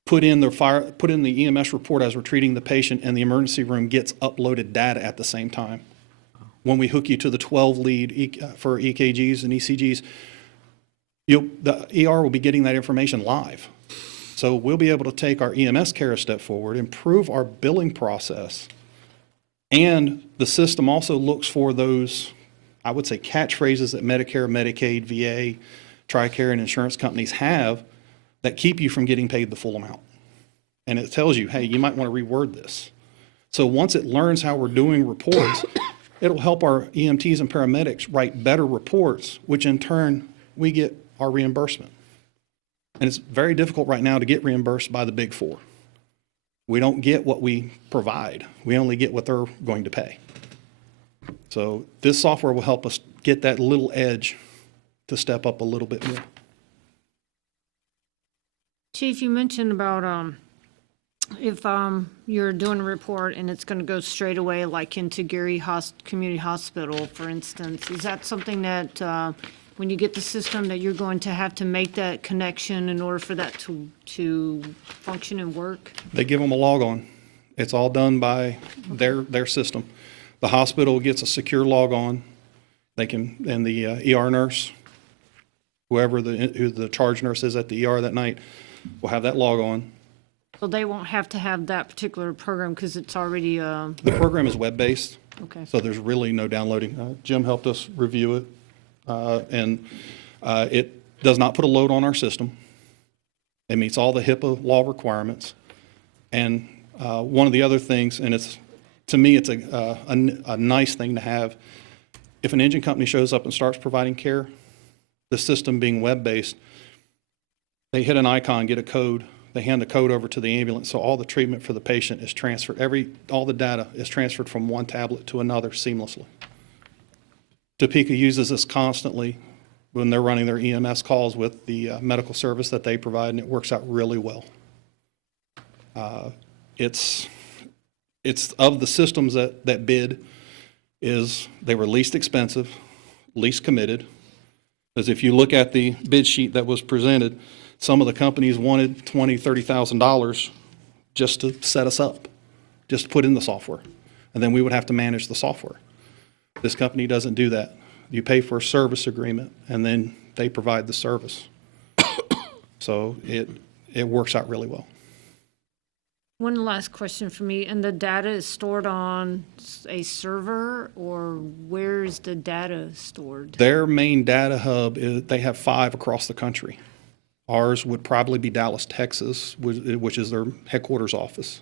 put in the EMS report as we're treating the patient, and the emergency room gets uploaded data at the same time. When we hook you to the 12 lead for EKGs and ECGs, the ER will be getting that information live. So we'll be able to take our EMS care a step forward, improve our billing process, and the system also looks for those, I would say, catchphrases that Medicare, Medicaid, VA, TRICARE, and insurance companies have that keep you from getting paid the full amount. And it tells you, hey, you might want to reword this. So once it learns how we're doing reports, it'll help our EMTs and paramedics write better reports, which in turn, we get our reimbursement. And it's very difficult right now to get reimbursed by the Big Four. We don't get what we provide. We only get what they're going to pay. So this software will help us get that little edge to step up a little bit more. Chief, you mentioned about if you're doing a report and it's going to go straight away, like into Gary Community Hospital, for instance, is that something that when you get the system that you're going to have to make that connection in order for that to function and work? They give them a log on. It's all done by their system. The hospital gets a secure log on. They can, and the ER nurse, who the charge nurse is at the ER that night, will have that log on. So they won't have to have that particular program because it's already, The program is web-based. okay. So there's really no downloading. Jim helped us review it, and it does not put a load on our system. It meets all the HIPAA law requirements. And one of the other things, and to me, it's a nice thing to have, if an engine company shows up and starts providing care, the system being web-based, they hit an icon, get a code, they hand the code over to the ambulance, so all the treatment for the patient is transferred. All the data is transferred from one tablet to another seamlessly. Topeka uses this constantly when they're running their EMS calls with the medical service that they provide, and it works out really well. It's of the systems that bid, they were least expensive, least committed. Because if you look at the bid sheet that was presented, some of the companies wanted $20,000, $30,000 just to set us up, just to put in the software. And then we would have to manage the software. This company doesn't do that. You pay for a service agreement, and then they provide the service. So it works out really well. One last question for me, and the data is stored on a server, or where is the data stored? Their main data hub, they have 5 across the country. Ours would probably be Dallas, Texas, which is their headquarters office.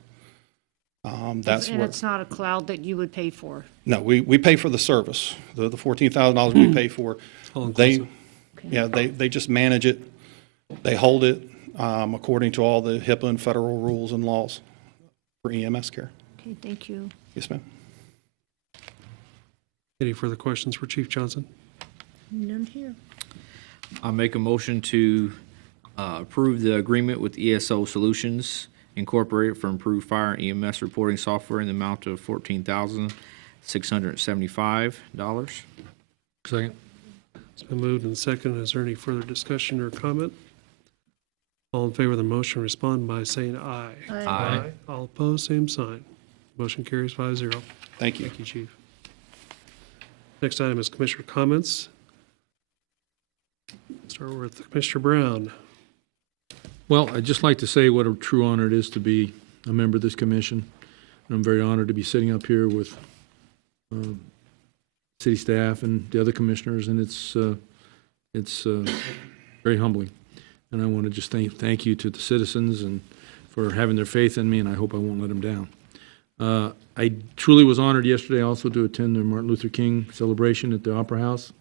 That's And where. it's not a cloud that you would pay for? No, we pay for the service. The $14,000 we pay for. They just manage it. They hold it according to all the HIPAA and federal rules and laws for EMS care. Okay, thank you. Yes, ma'am. Any further questions for Chief Johnson? None here. I make a motion to approve the agreement with ESO Solutions Incorporated for improved fire and EMS reporting software in the amount of $14,675. Second. It's been moved and seconded. Is there any further discussion or comment? All in favor of the motion respond by saying aye. Aye. All opposed, same sign. Motion carries 5-0. Thank you. Thank you, Chief. Next item is Commissioner comments. Start with Commissioner Brown. Well, I'd just like to say what a true honor it is to be a member of this commission. And I'm very honored to be sitting up here with city staff and the other commissioners, and it's very humbling. And I want to just thank you to the citizens and for having their faith in me, and I hope I won't let them down. I truly was honored yesterday also to attend the Martin Luther King celebration at the Opera House.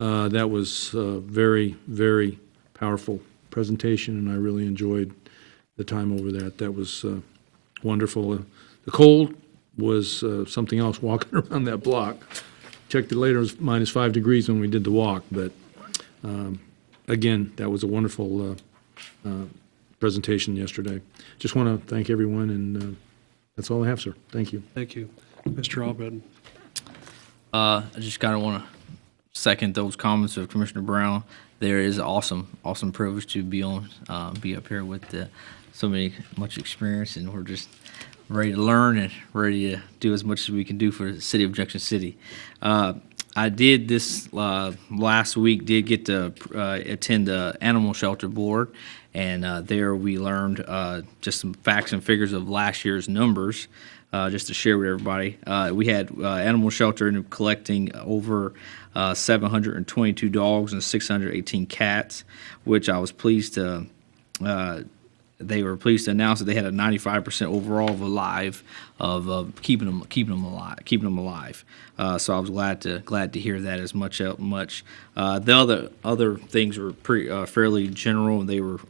That was a very, very powerful presentation, and I really enjoyed the time over that. That was wonderful. The cold was something else walking around that block. Checked it later, it was -5 degrees when we did the walk, but again, that was a wonderful presentation yesterday. Just want to thank everyone, and that's all I have, sir. Thank you. Thank you. Mr. Albritton. I just kind of want to second those comments of Commissioner Brown. There is awesome privilege to be up here with much experience, and we're just ready to learn and ready to do as much as we can do for the city of Junction City. I did this last week, did get to attend the animal shelter board, and there we learned just some facts and figures of last year's numbers, just to share with everybody. We had animal shelter collecting over 722 dogs and 618 cats, which I was pleased to, they were pleased to announce that they had a 95% overall of keeping them alive. So I was glad to hear that as much. The other things were fairly general.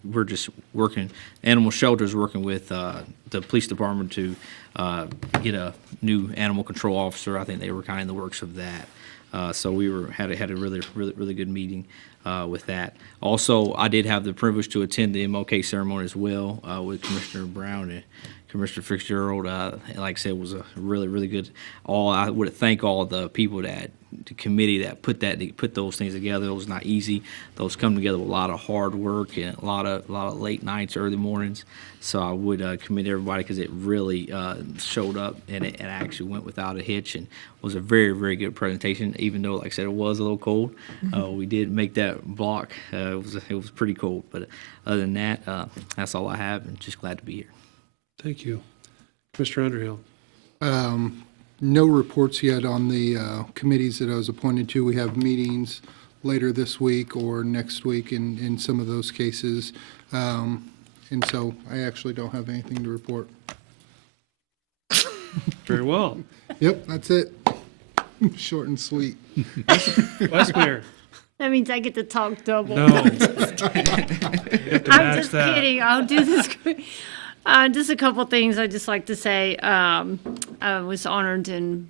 We're just working. Animal shelters working with the police department to get a new animal control officer. I think they were kind of in the works of that. So we had a really good meeting with that. Also, I did have the privilege to attend the MLK ceremony as well with Commissioner Brown Commissioner Fitzgerald. Like I said, was a really, really good. I would thank all the people the committee that put those things together. It was not easy. Those come together with a lot of hard work and a lot of late nights, early mornings. So I would commend everybody because it really showed up and it actually went without a hitch and was a very, very good presentation. Even though, like I said, it was a little cold, we did make that block. It was pretty cold, but other than that, that's all I have. And just glad to be here. Thank you. Mr. Underhill. No reports yet on the committees that I was appointed to. We have meetings later this week or next week in some of those cases. And so I actually don't have anything to report. Very well. Yep, that's it. Short and sweet. Vice Mayor. That means I get to talk double. No. I'm You have to I'm match just that. kidding. I'll do this quick. Just a couple things I'd just like to say. I was honored and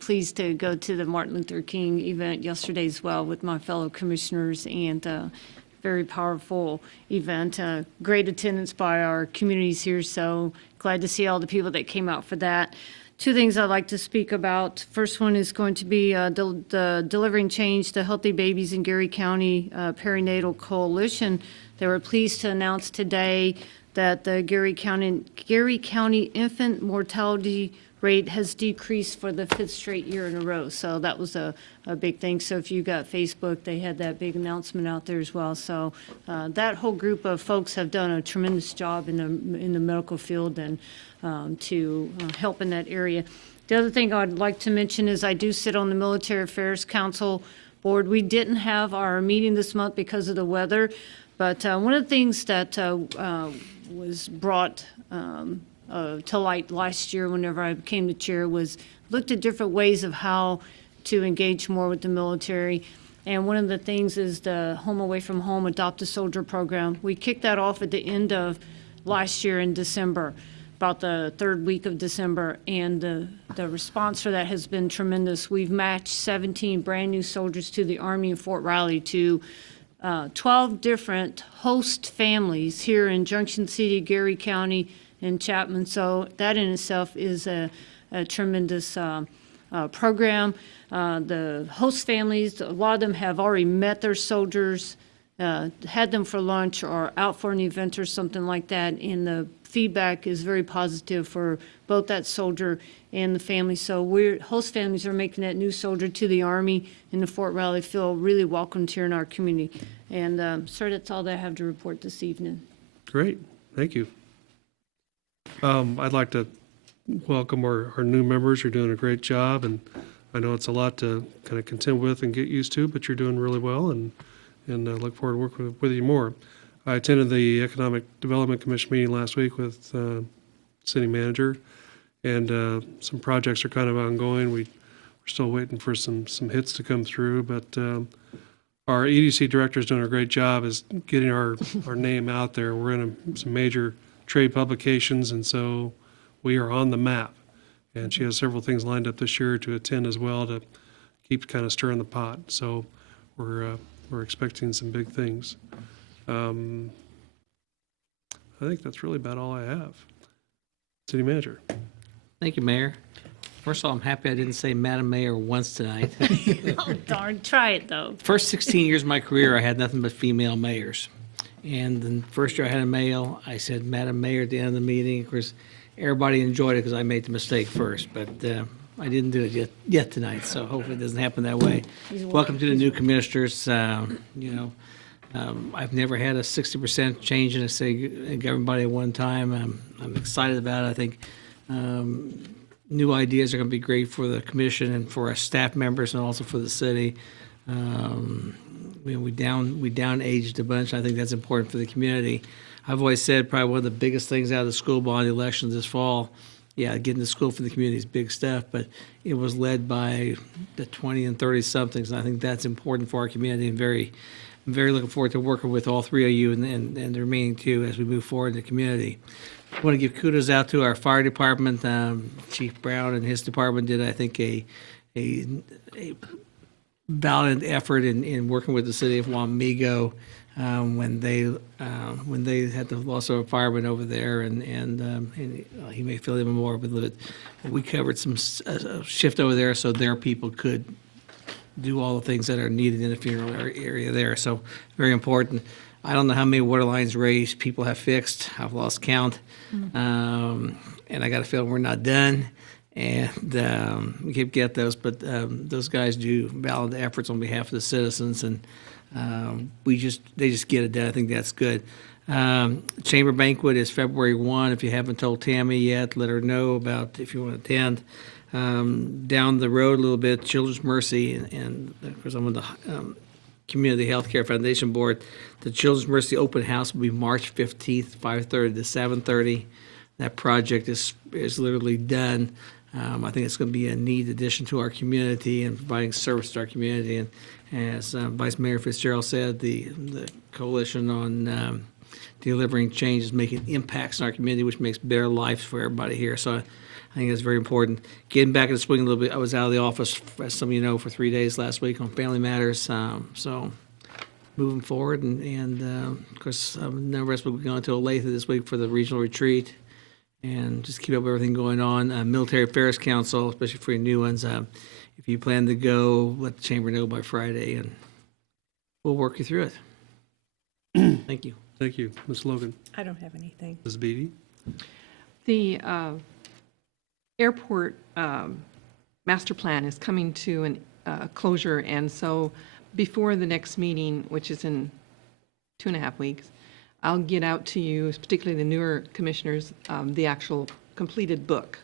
pleased to go to the Martin Luther King event yesterday as well with my fellow commissioners, and very powerful event. Great attendance by our communities here, so glad to see all the people that came out for that. Two things I'd like to speak about. First one is going to be the Delivering Change to Healthy Babies in Geary County Perinatal Coalition. They were pleased to announce today that the Geary County infant mortality rate has decreased for the 5th straight year in a row. So that was a big thing. So if you got Facebook, they had that big announcement out there as well. So that whole group of folks have done a tremendous job in the medical field and to help in that area. The other thing I'd like to mention is I do sit on the Military Affairs Council board. We didn't have our meeting this month because of the weather, but one of the things that was brought to light last year whenever I became the chair was looked at different ways of how to engage more with the military. And one of the things is the Home Away from Home Adopt a Soldier program. We kicked that off at the end of last year in December, about the 3rd week of December, and the response for that has been tremendous. We've matched 17 brand new soldiers to the Army in Fort Riley to 12 different host families here in Junction City, Geary County, and Chapman. So that in itself is a tremendous program. The host families, a lot of them have already met their soldiers, had them for lunch or out for an event or something like that, and the feedback is very positive for both that soldier and the family. So host families are making that new soldier to the Army in the Fort Riley feel really welcomed here in our community. And sir, that's all that I have to report this evening. Great. Thank you. I'd like to welcome our new members. You're doing a great job, and I know it's a lot to kind of contend with and get used to, but you're doing really well, and I look forward to working with you more. I attended the Economic Development Commission meeting last week with city manager, and some projects are kind of ongoing. We're still waiting for some hits to come through, but our EDC director is doing a great job is getting our name out there. We're in some major trade publications, and so we are on the map. And she has several things lined up this year to attend as well to keep kind of stirring the pot. So we're expecting some big things. I think that's really about all I have. City Manager. Thank you, Mayor. First of all, I'm happy I didn't say Madam Mayor once tonight. Oh, darn, try it though. First 16 years of my career, I had nothing but female mayors. And the first year I had a male, I said Madam Mayor at the end of the meeting. Of course, everybody enjoyed it because I made the mistake first, but I didn't do it yet tonight, so hopefully it doesn't happen that way. Welcome to the new commissioners. I've never had a 60% change in a city government body at one time. I'm excited about it. I think new ideas are going to be great for the commission and for our staff members and also for the city. We down-aged a bunch. I think that's important for the community. I've always said probably one of the biggest things out of the school bond elections this fall, getting to school for the community is big stuff, but it was led by the 20 and 30-somethings, and I think that's important for our community, and I'm very looking forward to working with all three of you and the remaining two as we move forward in the community. I want to give kudos out to our fire department. Chief Brown and his department did, I think, a valiant effort in working with the city of Wamego when they had the loss of a fireman over there, and he may feel even more with it. We covered some shift over there so their people could do all the things that are needed in the funeral area there. So very important. I don't know how many water lines raised people have fixed. I've lost count. And I got a feeling we're not done. And we keep get those, but those guys do valid efforts on behalf of the citizens, and they just get it done. I think that's good. Chamber banquet is February 1. If you haven't told Tammy yet, let her know about if you want to attend. Down the road a little bit, Children's Mercy, and of course I'm on the Community Healthcare Foundation Board. The Children's Mercy open house will be March 15th, 5:30 to 7:30. That project is literally done. I think it's going to be a neat addition to our community and providing service to our community. And as Vice Mayor Fitzgerald said, the Coalition on Delivering Change is making impacts in our community, which makes better lives for everybody here. So I think that's very important. Getting back in the swing a little bit, I was out of the office, as some of you know, for 3 days last week on family matters. So moving forward, and of course, none of us will be going to Olathe this week for the regional retreat, and just keep up everything going on. Military Affairs Council, especially for your new ones, if you plan to go, let the chamber know by Friday, and we'll work you through it. Thank you. Thank you. Ms. Logan. I don't have anything. Ms. Beatty? The airport master plan is coming to a closure, and so before the next meeting, which is in 2.5 weeks, I'll get out to you, particularly the newer commissioners, the actual completed book.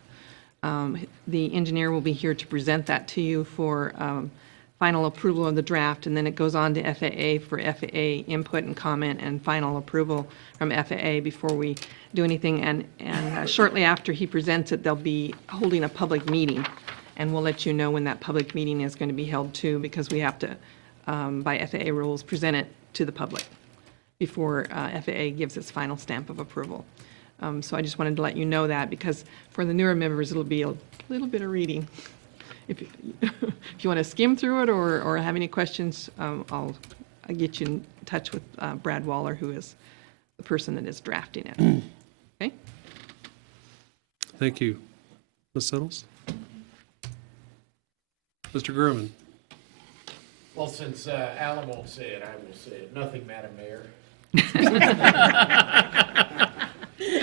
The engineer will be here to present that to you for final approval of the draft, and then it goes on to FAA for FAA input and comment and final approval from FAA before we do anything. And shortly after he presents it, they'll be holding a public meeting, and we'll let you know when that public meeting is going to be held too, because we have to, by FAA rules, present it to the public before FAA gives its final stamp of approval. So I just wanted to let you know that, because for the newer members, it'll be a little bit of reading. If you want to skim through it or have any questions, I'll get you in touch with Brad Waller, who is the person that is drafting it. Okay? Thank you. Ms. Settles? Mr. Gurman? Well, since Alan won't say it, I will say it. Nothing, Madam Mayor.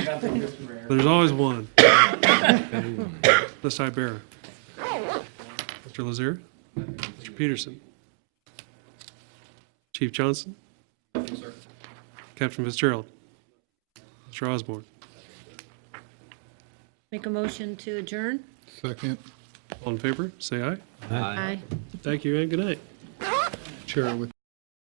Nothing, Mr. Mayor. There's always one. Ms. Ibarra? Mr. Lazier? Mr. Peterson? Chief Johnson? Sir. Captain Fitzgerald? Mr. Osborne? Make a motion to adjourn? Second. All in favor, say aye. Aye. Thank you and good night. Chair with